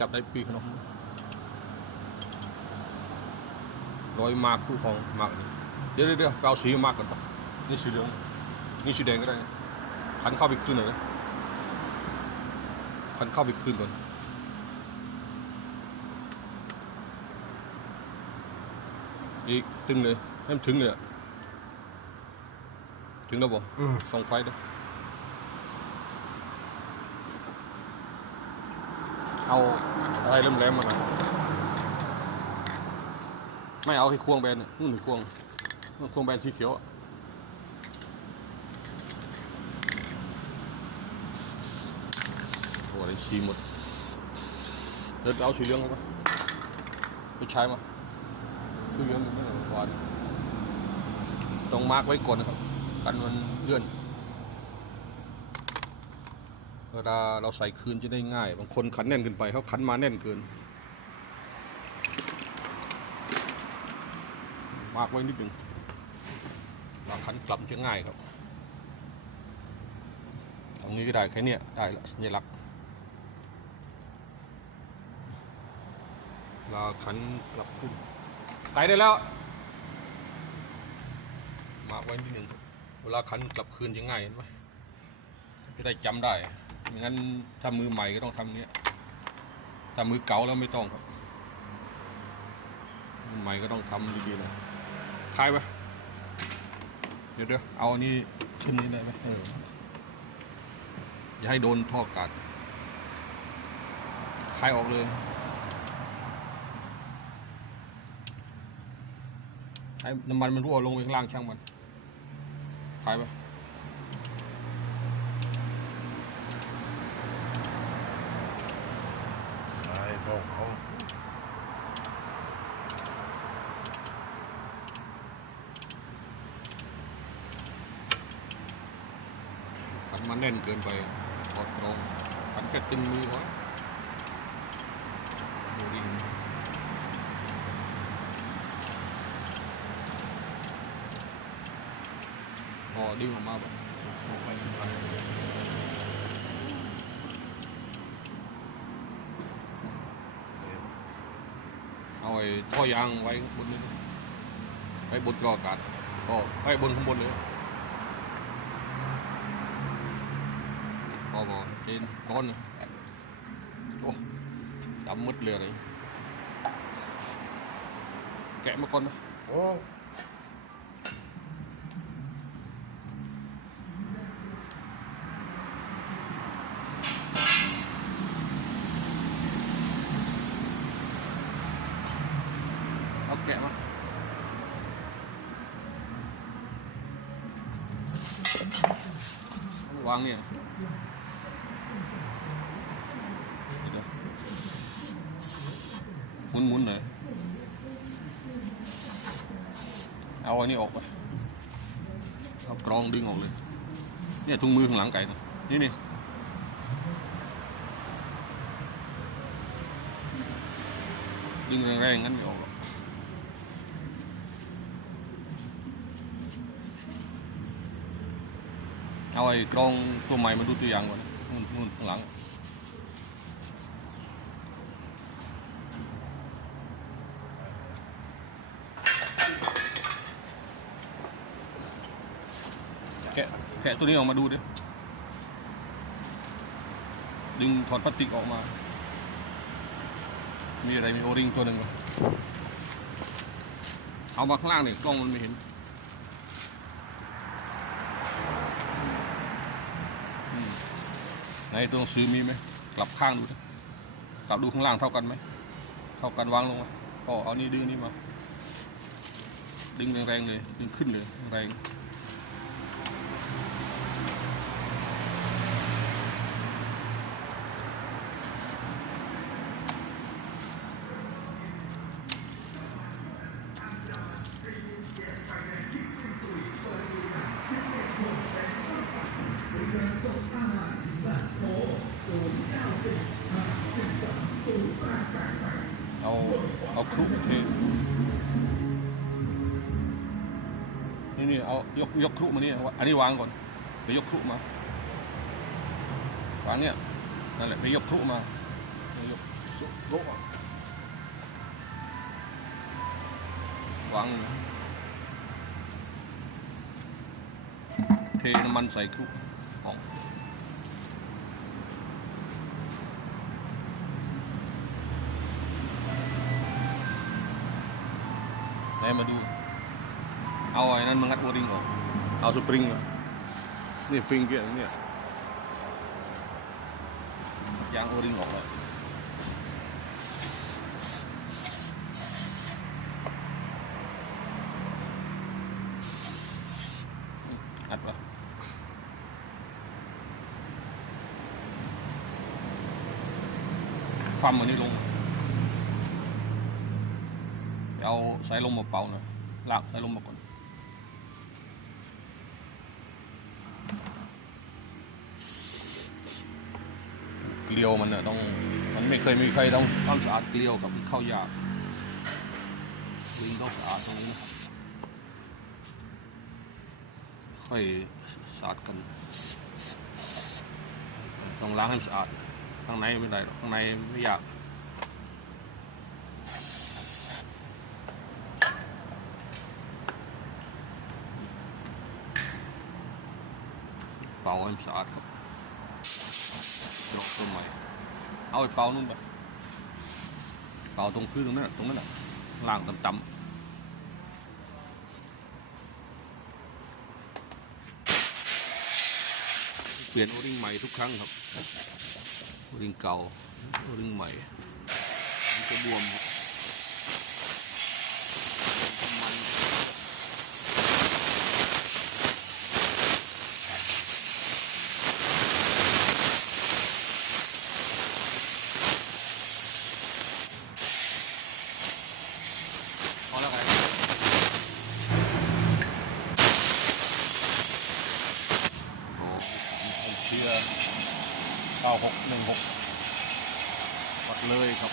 จับได้ปีขนมร้อยมากผู้ของมากนี่เดี๋ยวเดี๋ยวเดี๋ยวไปเอาสีมากก่อนปะนี่สีเหลืองนี่สีแดงก็ได้นะคันเข้าไปคืนหน่อยนะคันเข้าไปคืนก่อนอีกตึงเลยให้มันถึงเลยอะถึงแล้วบ่อืมส่องไฟด้วย เอาอะไรเริ่มแหลมๆมาหน่อยไม่เอาที่ควงแบนน่ะนู่นที่ควงนู่นควงแบนสีเขียวโอ้ยชีหมดเดินไปเอาสีเหลืองมาปะไปใช้มาสีเหลืองมันไม่ได้หวานต้องมาร์กไว้ก่อนนะครับ กันมันเลื่อน เวลาเราใส่คืนจะได้ง่าย บางคนขันแน่นเกินไปเขาขันมาแน่นเกินมากไว้นิดหนึ่งวางขันกลับจะง่ายครับ ตรงนี้ก็ได้แค่นี้ได้ละสัญลักษณ์เราขันกลับขึ้นไต่ได้แล้ว มาไว้นิดหนึ่งเวลาขันกลับคืนจะง่ายเห็นไหมจะได้จำได้ ไม่งั้นถ้ามือใหม่ก็ต้องทำเนี้ยถ้ามือเก่าแล้วไม่ต้องครับมือใหม่ก็ต้องทำดีๆนะคลายไปเดี๋ยวเดี๋ยวเอาอันนี้ชิ้นนี้ได้ไหมเอออย่าให้โดนท่ออากาศคลายออกเลยให้น้ำมันมันรั่วลงไปข้างล่างช่างมันคลายไป ไอ้พวกเขา ขันมัน แน่นเกินไปกดตรงขันแค่ตึงมือเขาดูดิพอดึงออกมาแบบออกไปไปเอาไอ้ท่อยางไว้บนนี้ไว้บนกออากาศก็ไว้บนข้างบนเลย พ อบอกเจนร้อนเลยโอ้ดำมืดเลยเลยแกะมาก่อนนะ โอ้ เอาแกะมาวางเนี่ยเดี๋ยวห มุนหมุนๆหน่อยเอาอันนี้ออกไปเอากรองดึงออกเลย เนี่ยถุงมือข้างหลังไก่นะนี่นี่ดึงแรงๆงั้นไม่ออกหรอกเอาไอ้กรองตัวใหม่มาดูตัวอย่างก่อนนะนู่นนู่นข้างหลัง กะแกะตัวนี้ออกมาดูดิดึงถอดพลาสติกออกมา มีอะไรมีโอริงตัวหนึ่งเอามาข้างล่างนี่กล้องมันไม่เห็นในตัวหนังสือมีไหมกลับข้างดูดิกลับดูข้างล่างเท่ากันไหมเท่ากันวางลงมาก็เอานี่ดึงนี่มา ดึงแรงๆเลย ดึงขึ้นเลยแรง นี่นี่เอายกยกครุมานี่อันนี้วางก่อนไปยกครุมาวางเนี่ยนั่นแหละไปยกพลุมาไปยกโลกวางเทน้ำมันใส่คลุออกไหนมาดู เอาไอ้นั้นมางัดโอริงออก เอาสปริงอะนี่ฟิงเกียร์เนี่ยยางโอริงออกแล้วอัดปะความมันนี่ลงเดี๋ยวเอาสายลมมาเป่าหน่อยลากสายลมมาก่อน เกลียวมันเนี่ยต้องมันไม่เคยมีใครต้องทำสะอาดเกลียวครับข้าวยากลิงต้องสะอาดตรงนี้นะครับค่อยสะอาดกันต้องล้างให้สะอาดข้างในไม่ได้ข้างในไม่ยากเป่าให้สะอาดครับ ยกต้นใหม่เอาไปเป่านู่นไปเป่าตรงพื้นตรงนั้นตรงนั้นน่ะล่างต่ำๆเปลี่ยนโอริงใหม่ทุกครั้งครับโอริงเก่าโอริงใหม่มันจะบวมครับมันพอแล้วกันโอ้ผมเชื่อ เก้าหกหนึ่งหกปัดเลยครับ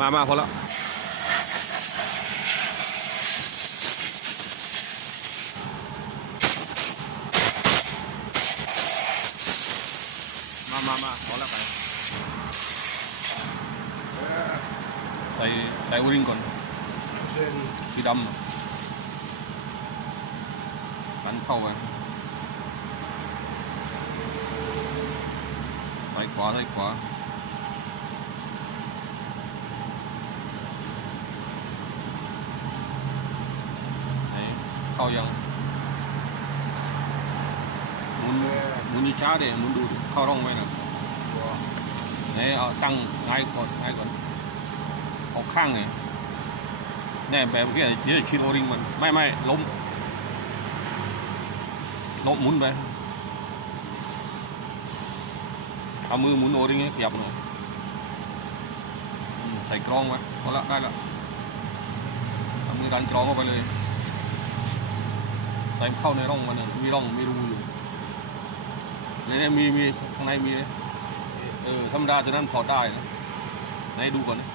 มามาพอแล้วมามามาพอแล้วไปใส่ใส่อุริงก่อนสีดำอะดันเข้าไปซ้ายขวาซ้ายขวาไหน เข้ายังหมุนหมุนช้าๆดิหมุนดูดิเข้าร่องไหมนะไหนเอาตั้งง่ายก่อนง่ายก่อนเอาข้างไงแน่แบบเมื่อกี้เดี๋ยวชินโอริงมัน ไม่ไม่ล้มล้มหมุนไปเอามือหมุนโอริงให้ขยับหน่อยอืมใส่กรองไว้พอละได้ละเอามือดันกรองเข้าไปเลยใส่เข้าในร่องมันน่ะมีร่องมีรูอยู่ในนี้มีมีข้างในมีเออธรรมดาตัวนั้นถอดได้นะไหนดูก่อนนะ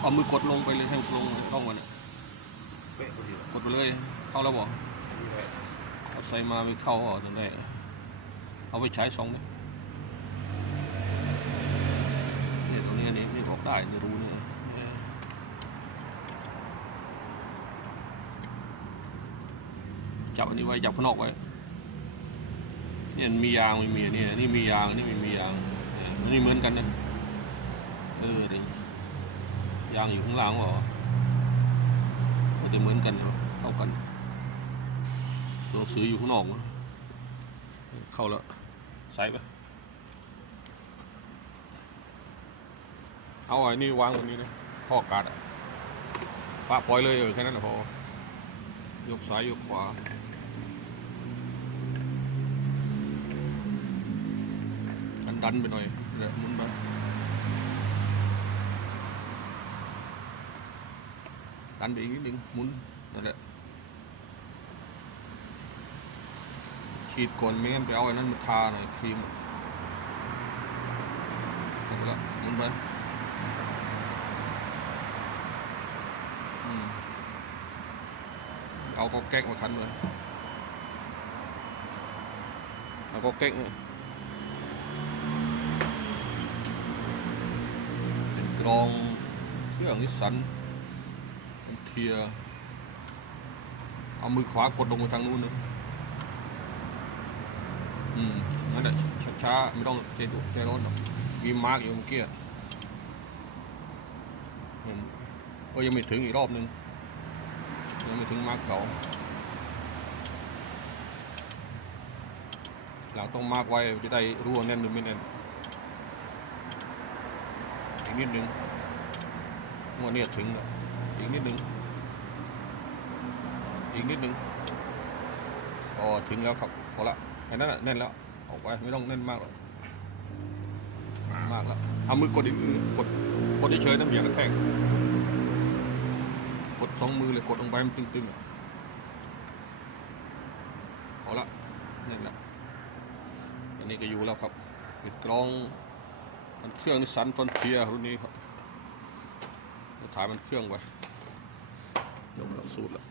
เอามือกดลงไปเลยให้มันลงร่องมันน่ะกดไปเลยเข้าแล้วบอกเอาใส่มาไม่เข้าอะตรงนี้เอาไปใช้สองเนี่ยเนี่ยตรงนี้นี่นี่ถกได้จะรู้เนี่ย จับอันนี้ไว้จับข้างนอกไว้เนี่ยมียางไม่มีเนี่ยนี่มียางนี่ไม่มียางนี่ยมันนี่เหมือนกันนะเออเดี๋ยวยางอยู่ข้างล่างหรอมันจะเหมือนกันเหรอเท่ากันตัวซื้ออยู่ข้างนอกเข้าแล้วใส่ไปเอาไอ้นี่วางบนนี้นะท่อกาศอะปะปล่อยเลยเออแค่นั้นพอ ยกซ้ายยกขวาดันดันไปหน่อยเดี๋ยวมุนไปดันไปอีกนิดนึงมุนนั่นแหละฉีดก่อนไม่งั้นไปเอาไอ้นั้นมาทาหน่อยครีมหมดแล้วหมุนไป เอาก็แก๊กมาคันเลยเอาก็แก๊กเป็นกรองเครื่องนิสันเทียเอามือขวากดลงไปทางนู้นนะอืมนั่นแหละช้าๆไม่ต้องใจดุใจร้อนหรอกมีมาร์กอยู่เมื่อกี้เห็นก็ยังไม่ถึงอีกรอบนึง ยังไม่ถึงมาร์กเก่าหลังต้องมาร์กไว้จะได้รู้ว่าแน่นหรือไม่แน่นอีกนิดนึงงวดนี้ถึงอีกนิดนึงอีกนิดนึงอ๋อถึงแล้วครับพอละแค่นั้นแหละแน่นแล้วออกไปไม่ต้องแน่นมากหรอกมากแล้วเอามือกดอีกกดกดเฉยๆนะอย่ากระแทก สองมือเลยกดลงไปมันตึงๆเอาละแน่นแล้วอันนี้ก็อยู่แล้วครับปิดกล้องมันเครื่องนิสันฟอนเทียรุ่นนี้ครับถ่ายมันเครื่องไว้ยกหลักสูตรแล้ว